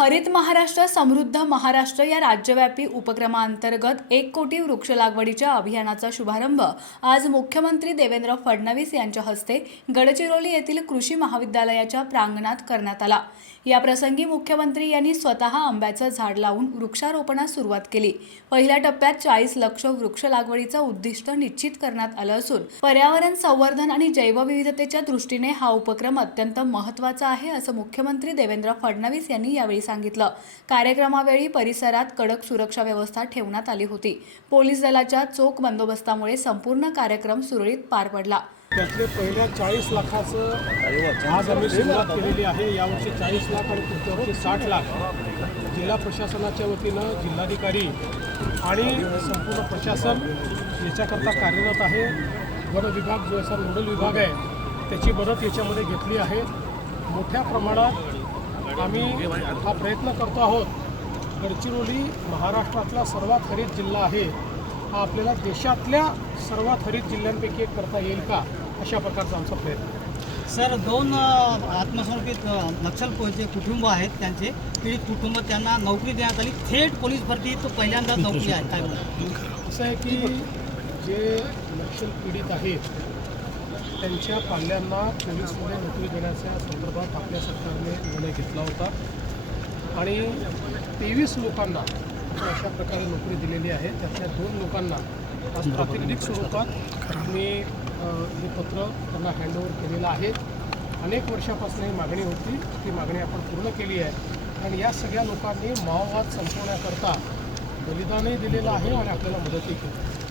हरित महाराष्ट्र समृद्ध महाराष्ट्र या राज्यव्यापी उपक्रमांतर्गत 1 कोटी वृक्ष लागवडीच्या अभियानाचा शुभारंभ आज मुख्यमंत्री देवेंद्र फडणवीस यांच्या हस्ते गडचिरोली येथील कृषी महाविद्यालयाच्या प्रांगणात करण्यात आला। या प्रसंगी मुख्यमंत्री यांनी स्वतः आंब्याचं झाड लावून वृक्षारोपणास सुरुवात केली। पहिल्या टप्प्यात 40 लाख वृक्ष लागवडीचं उद्दिष्ट निश्चित करण्यात आलं असून पर्यावरण संवर्धन आणि जैवविविधतेच्या दृष्टीने हा उपक्रम अत्यंत महत्त्वाचा आहे असं मुख्यमंत्री देवेंद्र फडणवीस यांनी यावेळी सांगितलं। कार्यक्रमावेळी परिसरात कडक सुरक्षा व्यवस्था ठेवण्यात आली होती। पोलीस दलाच्या चोख बंदोबस्तामुळे संपूर्ण कार्यक्रम सुरळीत पार पडला। त्यातले पहिल्या 40 लाखाचं आज आम्ही सुरुवात केलेली आहे। यावर्षी 40 लाख आणि पुढच्या वर्षी 60 लाख जिल्हा प्रशासनाच्या वतीनं जिल्हाधिकारी आणि संपूर्ण प्रशासन याच्याकरता कार्यरत आहे। वन विभाग जो असा नोडल विभाग आहे त्याची मदत याच्यामध्ये घेतली आहे। मोठ्या प्रमाणात आम्ही हा प्रयत्न करतो आहोत। गडचिरोली महाराष्ट्रातला सर्वात हरित जिल्हा आहे। हा आपल्याला देशातल्या सर्वात हरित जिल्ह्यांपैकी एक करता येईल का, अशा प्रकारचा आमचा प्रयत्न आहे। सर, 2 आत्मसमर्पित नक्षल जे कुटुंब आहेत त्यांचे पीडित कुटुंब त्यांना नोकरी देण्यात आली। थेट पोलीस भरती तो पहिल्यांदा नोकरी आहे। काय असं आहे की जे नक्षल पीडित आहेत त्यांच्या पाल्यांना पोलीसमध्ये नोकरी देण्याच्या संदर्भात आपल्या सरकारने निर्णय घेतला होता आणि 23 लोकांना अशा प्रकारे नोकरी दिलेली आहे। त्यातल्या 2 लोकांना आज प्रातिनिधिक स्वरूपात मी हे पत्र त्यांना हँडओव्हर केलेलं आहे। अनेक वर्षापासून ही मागणी होती, ती मागणी आपण पूर्ण केली आहे आणि या सगळ्या लोकांनी माओवाद संपवण्याकरता बलिदानही दिलेलं आहे आणि आपल्याला मदतही केली।